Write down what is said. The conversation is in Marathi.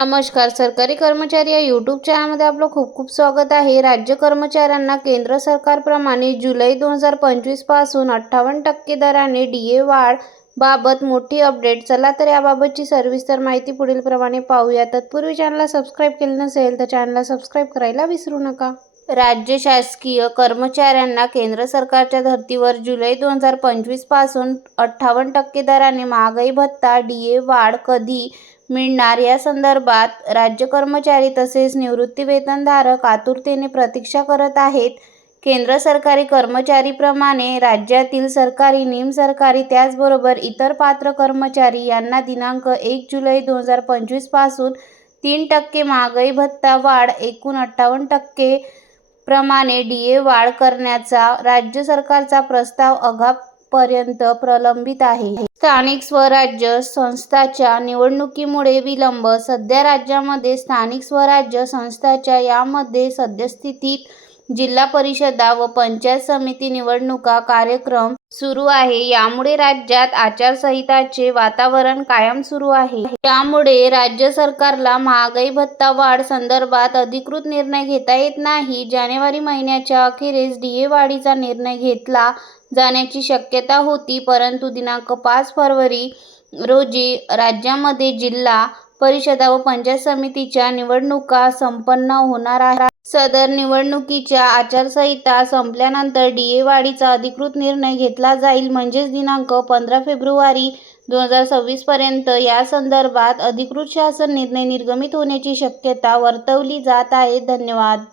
नमस्कार सरकारी कर्मचारी या यूट्यूब चॅनलमध्ये आपलं खूप खूप स्वागत आहे. राज्य कर्मचाऱ्यांना केंद्र सरकारप्रमाणे जुलै दोन हजार पंचवीसपासून अठ्ठावन्न टक्के दराने डी ए वाढ बाबत मोठी अपडेट चला तर याबाबतची सविस्तर माहिती पुढील प्रमाणे पाहूया. तत्पूर्वी चॅनलला सबस्क्राईब केले नसेल तर चॅनलला सबस्क्राईब करायला विसरू नका. राज्य शासकीय कर्मचाऱ्यांना केंद्र सरकारच्या धर्तीवर जुलै दोन हजार पंचवीसपासून अठ्ठावन्न टक्के दराने महागाई भत्ता डी ए वाढ कधी मिळणार या संदर्भात राज्य कर्मचारी तसेच निवृत्तीवेतनधारक आतुरतेने प्रतीक्षा करत आहेत. केंद्र सरकारी कर्मचारीप्रमाणे राज्यातील सरकारी निमसरकारी त्याचबरोबर इतर पात्र कर्मचारी यांना दिनांक एक जुलै दोन हजार पंचवीसपासून तीन टक्के महागाई भत्ता वाढ एकूण अठ्ठावन्न टक्के प्रमाणे डी ए वाढ करण्याचा राज्य सरकारचा प्रस्ताव अद्यापपर्यंत प्रलंबित आहे. स्थानिक स्वराज्य संस्थाच्या निवडणुकीमुळे विलंब सध्या राज्यामध्ये स्थानिक स्वराज्य संस्थाच्या यामध्ये सद्यस्थितीत जिल्हा परिषदा व पंचायत समिती निवडणुका कार्यक्रम सुरू आहे. यामुळे राज्यात आचारसंहिताचे वातावरण कायम सुरू आहे. त्यामुळे राज्य सरकारला महागाई भत्ता वाढ संदर्भात अधिकृत निर्णय घेता येत नाही. जानेवारी महिन्याच्या अखेरीस डीए वाढीचा निर्णय घेतला जाण्याची शक्यता होती परंतु दिनांक पाच फरवरी रोजी राज्यामध्ये जिल्हा परिषदा व पंचायत समितीच्या निवडणुका संपन्न होणार आहे सदर निवडणुकीच्या आचारसंहिता संपल्यानंतर डी ए वाढीचा अधिकृत निर्णय घेतला जाईल म्हणजेच दिनांक पंधरा फेब्रुवारी दोन हजार सव्वीसपर्यंत या संदर्भात अधिकृत शासन निर्णय निर्गमित होण्याची शक्यता वर्तवली जात आहे. धन्यवाद.